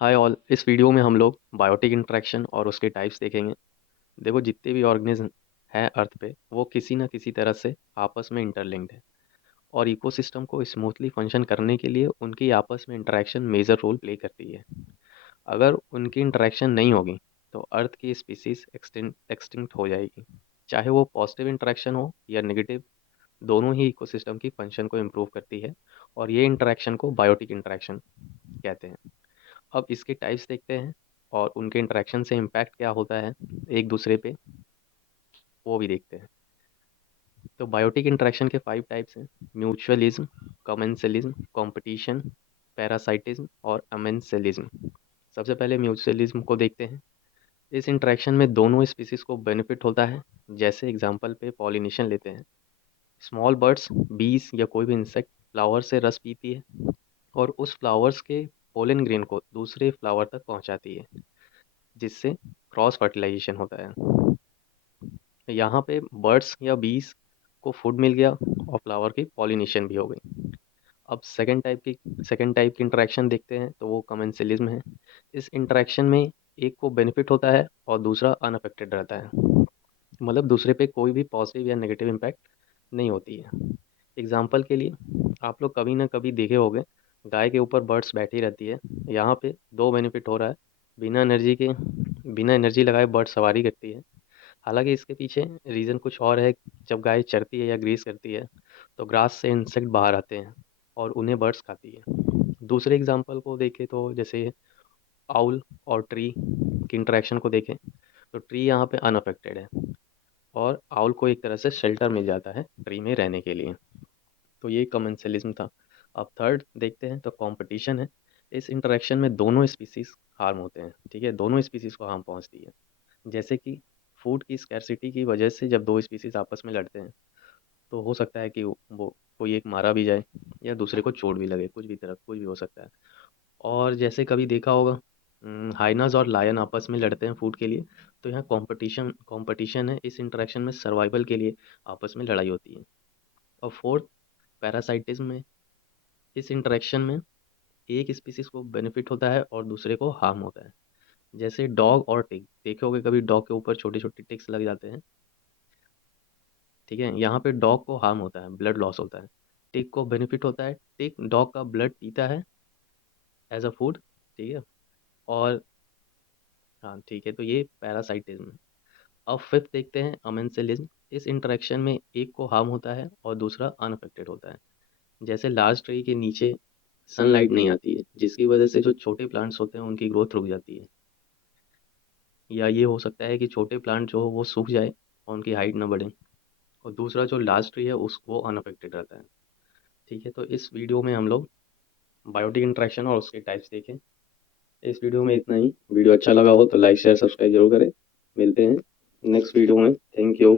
Hi all. इस video में हम लोग बायोटिक इंटरेक्शन और उसके टाइप्स देखेंगे। देखो, जितने भी ऑर्गेनिज्म हैं अर्थ पे वो किसी ना किसी तरह से आपस में इंटरलिंक्ड है और इकोसिस्टम को स्मूथली फंक्शन करने के लिए उनकी आपस में इंटरेक्शन मेजर रोल प्ले करती है। अगर उनकी इंटरेक्शन नहीं होगी तो अर्थ की स्पीसीज एक्सटिंक्ट हो जाएगी। चाहे वो पॉजिटिव इंटरेक्शन हो या नेगेटिव, दोनों ही इकोसिस्टम की फंक्शन को इम्प्रूव करती है और ये इंटरेक्शन को बायोटिक इंटरेक्शन कहते हैं। अब इसके टाइप्स देखते हैं और उनके इंटरेक्शन से इम्पैक्ट क्या होता है एक दूसरे पे, वो भी देखते हैं। तो बायोटिक इंटरेक्शन के 5 टाइप्स हैं: म्यूचुअलिज्म, कमेंसलिज्म, कंपटीशन, पैरासाइटिज्म और अमेंसलिज्म। सबसे पहले म्यूचुअलिज्म को देखते हैं। इस इंटरेक्शन में दोनों स्पीसीज को बेनिफिट होता है। जैसे एग्जांपल पे पॉलिनेशन लेते हैं। स्मॉल बर्ड्स, बीज या कोई भी इंसेक्ट फ्लावर से रस पीती है और उस फ्लावर्स के पोलन ग्रेन को दूसरे फ्लावर तक पहुंचाती है, जिससे क्रॉस फर्टिलाइजेशन होता है। यहाँ पे बर्ड्स या बीज को फूड मिल गया और फ्लावर की पॉलिनेशन भी हो गई। अब सेकंड टाइप की इंटरेक्शन देखते हैं, तो वो कमेंसलिज्म है। इस इंटरेक्शन में एक को बेनिफिट होता है और दूसरा अनअफेक्टेड रहता है। मतलब दूसरे पे कोई भी पॉजिटिव या नेगेटिव इम्पैक्ट नहीं होती है। एग्जाम्पल के लिए आप लोग कभी ना कभी देखे होंगे, गाय के ऊपर बर्ड्स बैठी रहती है। यहाँ पे दो बेनिफिट हो रहा है। बिना एनर्जी लगाए बर्ड सवारी करती है। हालांकि इसके पीछे रीज़न कुछ और है। जब गाय चरती है या ग्रीस करती है तो ग्रास से इंसेक्ट बाहर आते हैं और उन्हें बर्ड्स खाती है। दूसरे एग्जांपल को देखें तो जैसे आउल और ट्री की इंटरेक्शन को देखें, तो ट्री यहाँ पे अनअफेक्टेड है और आउल को एक तरह से शेल्टर मिल जाता है ट्री में रहने के लिए। तो ये कमेंसलिज्म था। अब थर्ड देखते हैं, तो कंपटीशन है। इस इंटरेक्शन में दोनों स्पीसीज हार्म होते हैं। ठीक है, दोनों स्पीसीज को हार्म पहुंचती है। जैसे कि फूड की स्कैरसिटी की वजह से जब दो स्पीसीज आपस में लड़ते हैं तो हो सकता है कि वो कोई एक मारा भी जाए या दूसरे को चोट भी लगे, कुछ भी हो सकता है। और जैसे कभी देखा होगा, हाइनास और लायन आपस में लड़ते हैं फूड के लिए। तो यहाँ कंपटीशन है। इस इंटरेक्शन में सर्वाइवल के लिए आपस में लड़ाई होती है। और फोर्थ, पैरासाइटिज्म में। इस इंटरेक्शन में एक स्पीसीज को बेनिफिट होता है और दूसरे को हार्म होता है। जैसे डॉग और टिक, देखे होगे कभी डॉग के ऊपर छोटे छोटे टिक्स लग जाते हैं। ठीक है, यहाँ पे डॉग को हार्म होता है, ब्लड लॉस होता है। टिक को बेनिफिट होता है, टिक डॉग का ब्लड पीता है एज अ फूड। ठीक है। और हाँ ठीक है, तो ये पैरासाइटिज्म है। अब फिफ्थ देखते हैं, अमेंसेलिज्म। इस इंटरेक्शन में एक को हार्म होता है और दूसरा अनअफेक्टेड होता है। जैसे लार्ज ट्री के नीचे सनलाइट नहीं आती है, जिसकी वजह से जो छोटे प्लांट्स होते हैं उनकी ग्रोथ रुक जाती है। या ये हो सकता है कि छोटे प्लांट जो हो वो सूख जाए और उनकी हाइट ना बढ़े, और दूसरा जो लार्ज ट्री है उस वो अनअफेक्टेड रहता है। ठीक है, तो इस वीडियो में हम लोग बायोटिक इंटरेक्शन और उसके टाइप्स देखें। इस वीडियो में इतना ही। वीडियो अच्छा लगा हो तो लाइक शेयर सब्सक्राइब जरूर करें। मिलते हैं नेक्स्ट वीडियो में। Thank you.